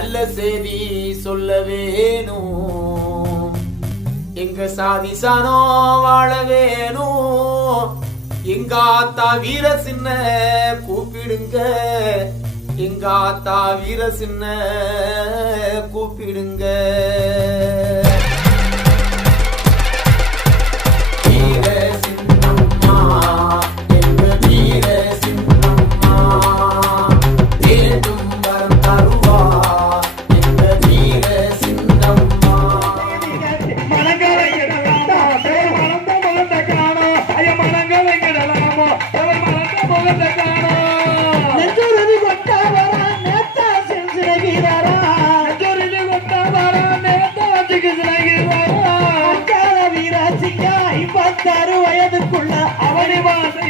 நல்ல செய்தி சொல்ல வேணும். எங்க சாதி சானோ வாழ வேணும். எங்க ஆத்தா வீர சின்ன கூப்பிடுங்க. எங்க ஆத்தா வீர சின்ன கூப்பிடுங்க. வயதுக்குள்ள அவனை வாழ்ந்த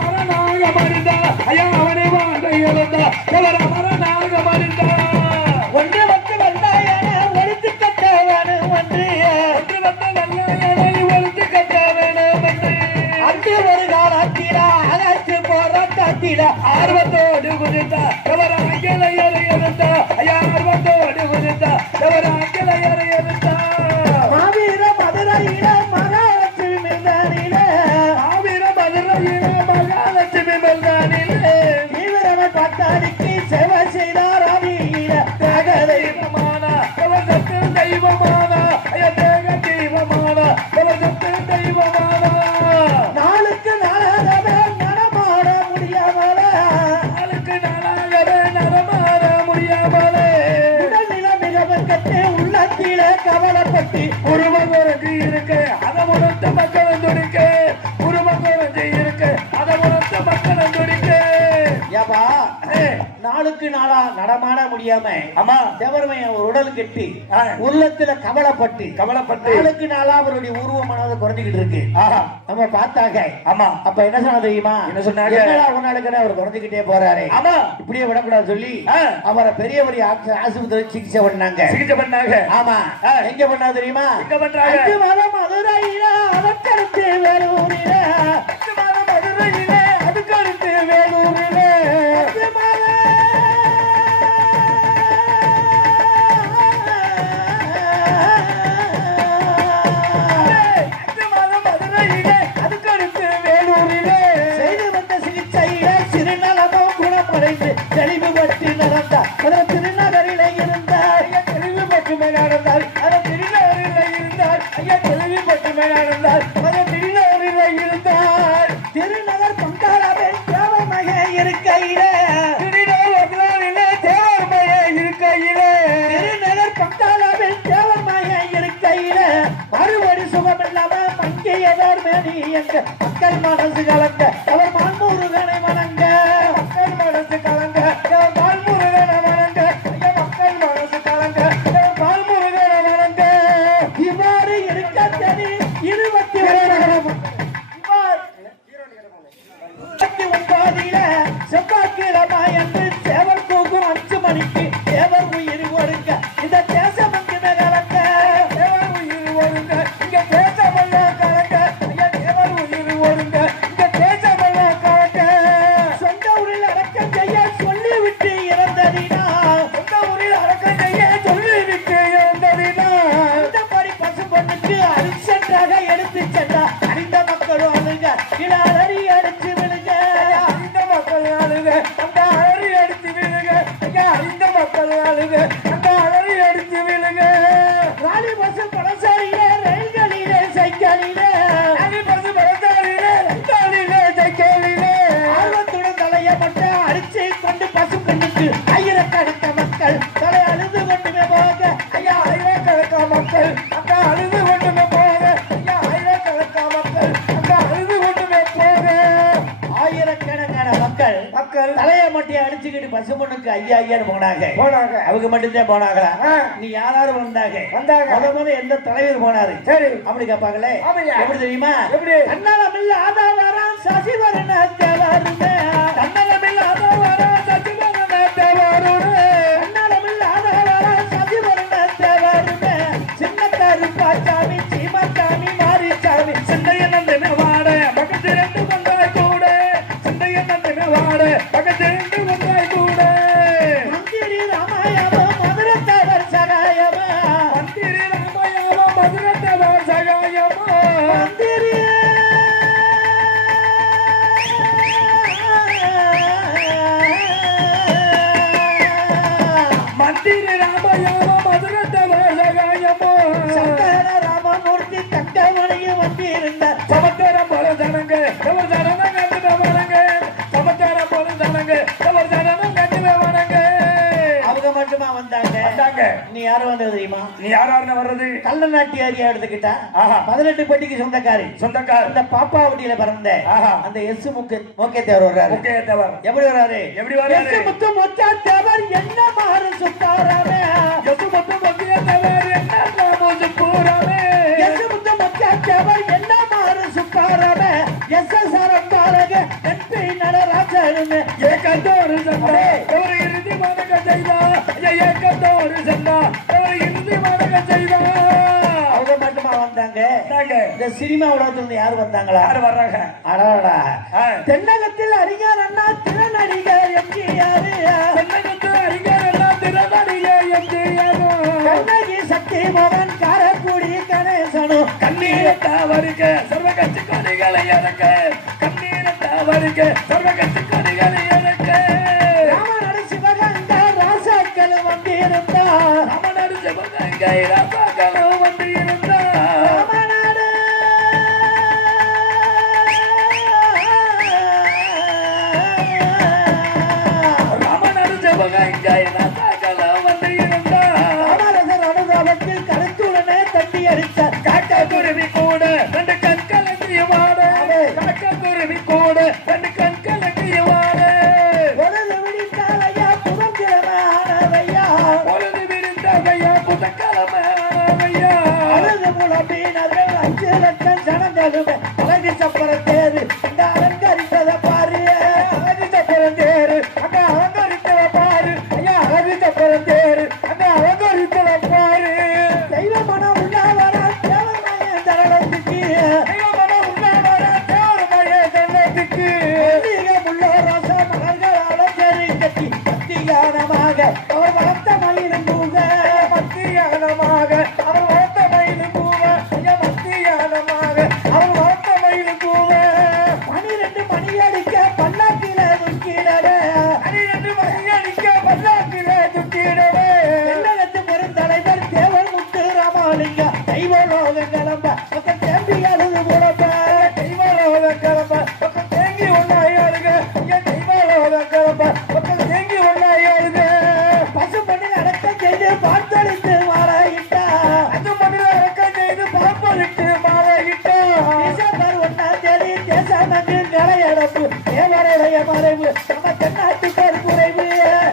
மரணாக மறிந்தா ஐயா அவனை வாழ்ந்த மரணாக மறிந்தா ஒன்று வந்து வந்தாயன ஒழித்து கட்ட வேணும் ஒன்று வந்து வந்தாயனை ஒழித்து கட்ட வேணும் என்று அன்று ஒரு காலத்தில அழைச்சு போராட்டத்தில ஆர்வத்தோடு குதித்தா எவர் அங்கிலையரை எழுந்தா ஐயா ஆர்வத்தோடு குதித்தா எவர் அங்கிலையரை எழுந்தா மாவீர மதுரையில பட்டாணிக்கு சேவை செய்தார் தெய்வமானா தெய்வமானா தெய்வமானா தெய்வமானா நாளுக்கு நாளாகவே நடமாட முடியாமல நடமாட முடியாமல உடல்நிலை மிக பக்கத்து உள்ளத்திலே கவலைப்பட்டு உருவம் குறைஞ்சி இருக்கு அதை உணர்த்த மக்களும் துடிக்க உருவம் குறைஞ்சி இருக்கு அதை உணர்த்த மக்களும் துடிக்க நாளுக்கு நாளா நடமாட முடியாம ஆமா தேவரமைய ஒரு உடல் கெட்டி உள்ளத்துல கவலைப்பட்டு நாளுக்கு நாளா அவருடைய உருவமானது குறைஞ்சிக்கிட்டு இருக்கு நம்ம பார்த்தாங்க ஆமா அப்ப என்ன சொன்னா தெரியுமா என்ன சொன்னாங்க உன்னாளுக்கு அவர் குறைஞ்சிக்கிட்டே போறாரு ஆமா இப்படியே விடக்கூடாது சொல்லி அவரை பெரிய பெரிய ஆஸ்பத்திரி சிகிச்சை பண்ணாங்க ஆமா எங்க பண்ணா தெரியுமா எங்க பண்றாங்க மதுரையில அவக்கடுத்து வேலூரில மதுரையில அதுக்கடுத்து வேலூரில தெளிவு பற்றி நடந்தார் திருநகரில இருந்தார் தெளிவு மட்டுமே நடந்தார் திருநகரில இருந்தார் ஐயா தெளிவு மட்டுமே நடந்தார் திருநகரில இருந்தார் திருநகர் பங்காளவே தேவமய இருக்கையில திருநகர் பங்காளவே தேவமய இருக்கையில மறுபடி சுகமில்லாம மங்கியதார் மேனி எங்க மக்கள் மனசு கலந்த அவர் மான்முருகனை வணங்க செவ்வாய்க்கிழமை என்று சேவர் கூகும் 5 மணிக்கு தேவர் உயிர் ஒருங்க இந்த தேசம் கலங்க தேவர் உயிர் ஒருங்க இங்க தேசமெல்லாம் கலங்க ஐயா தேவர் உயிர் ஒருங்க இந்த தேசமெல்லாம் கலங்க சொந்த ஊரில் அடக்கம் செய்ய சொல்லிவிட்டு இறந்ததினா இந்த படி பசு பொண்ணுக்கு அரிசென்றாக எடுத்து சென்றா அறிந்த மக்களும் அழுங்க கிளாரி அடிச்சு விழுங்க அறிந்த மக்கள் அழுக அந்த அலறி அடிச்சு விழுங்க அறிந்த மக்கள் அழுக அந்த அலறி அடிச்சு விழுங்க ராணி பசு பழசாரியிலே ரயில்களிலே சைக்கிளிலே ராணி பசு பழசாரியிலே ரயில்களிலே சைக்கிளிலே ஆர்வத்துடன் தலையை மட்டும் அடிச்சு கொண்டு பசு பெண்ணுக்கு ஆயிரக்கணக்க மக்கள் தலை அழுது கொண்டுமே போக ஐயா ஆயிரக்கணக்க மக்கள் அந்த அழுது கொண்டுமே போக ஐயா ஆயிரக்கணக்க மக்கள் அந்த அழுது கொண்டுமே போக ஆயிரக்கணக்கான மக்கள் தலையை மட்டும் அடிச்சுக்கிட்டு பசு பொண்ணுக்கு ஐயா ஐயான்னு போனாங்க அவங்க மட்டும்தான் போனாங்களா நீ யாராவது வந்தாங்க முத எந்த தலைவர் போனாரு சரி அப்படி கேட்பாங்களே எப்படி தெரியுமா தன்னலமில்ல ஆதாரம் சசிவரன் தேவருமே தன்னலமில்ல ஆதாரம் சசிவரன் தேவருமே தன்னலமில்ல ஆதாரம் சசிவரன் தேவருமே சின்னத்தாரு பாச்சாமி சீமாச்சாமி மாரிச்சாமி சிந்தைய நந்தன வாட பக்கத்து 2 வந்தாய் கூட சிந்தைய நந்தன வாட பக்கத்து 2 வந்தாய் கூட மந்திரி ராமாயா ஸ்ரீராமயாம மதுரத்தவசகாயமோ சங்கர ராமமூர்த்தி தங்கமணியும் வந்திருந்த சமத்தரம் போல ஜனங்க அவர் ஜனங்க கண்டு வணங்க சமத்தரம் போல ஜனங்க அவர் ஜனங்க கண்டு வணங்க அவங்க மட்டுமா வந்தாங்க நீ யாரு வந்தது தெரியுமா? நீ யாராருன்னு வர்றது? கள்ள நாட்டி ஏரியா எடுத்துக்கிட்டா 18 பட்டிக்கு சொந்தக்காரி இந்த பாப்பாவட்டியில பிறந்த அந்த எஸ் முக்கிய தேவர் வர்றாரு. எப்படி வர்றாரு? எஸ் முத்து முத்தா தேவர் என்ன மாறு சுத்தாராமே எஸ் முத்து முக்கிய தேவர் என்ன நாமோ சுத்தாராமே எஸ் முத்து முக்கிய தேவர் என்ன மாறு சுத்தாராமே எஸ் சாரம் பாரக என்பி நடராஜனுமே ஏகந்தோரு சண்டே அவர் இறுதி மானக செய்தா ஏகந்தோரு சண்டா அவர் இறுதி மானக செய்தா அவங்க மட்டுமா வந்தாங்க. இந்த சினிமா உலகத்துல யாரு வந்தாங்களா? யாரு வர்றாங்க? அடடா தென்னகத்தில் அறிஞர் அண்ணா திறனடிகர் எம்ஜிஆர் தென்னகத்தில் அறிஞர் அண்ணா திறனடிகர் எம்ஜிஆர் கண்ணகி சக்தி மோகன் காரக்குடி கணேசனு கண்ணீரத்தாவருக்க சர்வ கட்சி கொடிகளை இறக்க கண்ணீரத்தாவருக்க சர்வ கட்சி கொடிகளை இறக்க ராமநாடு சிவகங்கை ராசாக்கள் வந்திருந்தா ராமநாடு சிவகங்கை ராசாக்கள் வந்திருந்தா ராமநாடு சிவகங்கை ராசாக்கள் வந்திருந்தா ராமரசர் கருத்துடனே தட்டி அடித்த காக்கா குருவி கூட ரெண்டு கண்கலங்கிய வாட காக்கா குருவி கூட ரெண்டு கண்கலங்கிய வாட பொழுது விடிந்தாலையா புதன்கிழமை ஆனதையா பொழுது விடிந்தாலையா புதன்கிழமை ஆனதையா அழுது முழம்பினர்கள் 5 லட்சம் ஜனங்களுமே அழகு சப்பர தேரு இந்த அலங்கரித்தத பாரு அழகு சப்பர தேரு அங்க அலங்கரித்தத பாரு ஐயா அழகு சப்பர தேரு அங்க அலங்கரித்தத பாரு தெய்வமன உள்ளவர தேவமய தரளத்துக்கு தெய்வமன உள்ளவர தேவமய தரளத்துக்கு முள்ள ராச மகள்கள் அலங்கரி கட்டி மத்தியானமாக அவர் வளர்த்த மயிலும் பூக மத்தியானமாக அவர் வளர்த்த மயிலும் பூக ஐயா மத்தியானமாக அவர் வளர்த்த மயிலும் பூக 12 மணி அடிக்க பல்லாக்கில துக்கிடவே 12 மணி அடிக்க பல்லாக்கில துக்கிடவே தென்னகத்து பெருந்தலைவர் தேவர் முத்து ராமலிங்க தெய்வலோக கிளம்ப பக்கம் தேம்பி அழுது புலம்ப தெய்வலோக கிளம்ப பக்கம் தேங்கி ஒன்னாய் அழுக ஐயா தெய்வலோக கிளம்ப பக்கம் தேங்கி ஒன்னாய் அழுக பசு பண்ணில் அடக்கம் செய்து பார்த்தளித்து மாலையிட்டா அந்த மண்ணில் அடக்கம் செய்து பார்ப்பளித்து மாலையிட்டா டிசம்பர் 1ஆம் தேதி தேசமங்கு கலையடப்பு தேவருடைய மறைவு நம்ம தென்னாட்டுக்கு ஒரு குறைவு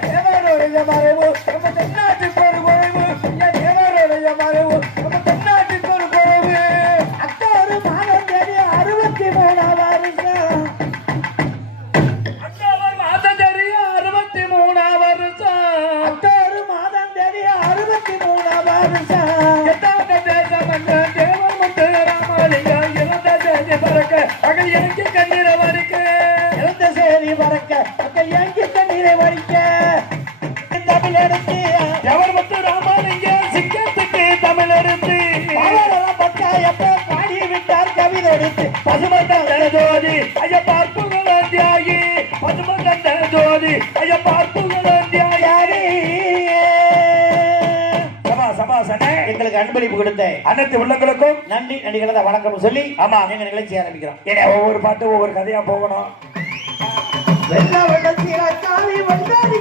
தேவருடைய மறைவு நம்ம தென்னாட்டுக்கு ஒரு குறைவு தேவருடைய மறைவு நம்ம தென்னாட்டுக்கு ஒரு குறைவு அக்டோபர் மாதம் தேதி 63ஆம் வருஷம் அக்டோபர் மாதம் தேதி 63ஆம் வருஷம் அக்டோபர் மாதம் தேதி 63ஆம் வருஷம் எட்டாவது தேசமங்க தேவர் முத்து ராமலிங்க இறந்த தேதி பறக்க அகல் இறங்கி கண்ணீரை வரிக்க இறந்த சேரி பறக்க அகல் இறங்கி கண்ணீரை வரிக்க தமிழ் எடுத்து தேவர் முத்து ராமலிங்க சிங்கத்துக்கு தமிழ் எடுத்து பாவலெல்லாம் பட்டாயப்ப பாடி விட்டார் கவிதை எடுத்து பசுமந்த ஜோதி ஐயா பார்ப்புகள் தியாகி பசுமந்த ஜோதி ஐயா பார்ப்புகள் தியாகி சபாசனே எங்களுக்கு அன்பளிப்பு கொடுத்த அனைத்து உள்ளங்களுக்கும் நன்றி நன்றிகளை வணக்கம் சொல்லி ஆமா எங்க நிகழ்ச்சி ஆரம்பிக்கிறோம். ஏன்னா ஒவ்வொரு பாட்டு ஒவ்வொரு கதையா போகணும். வெள்ள வெள்ளத்தில காவி வந்தாரி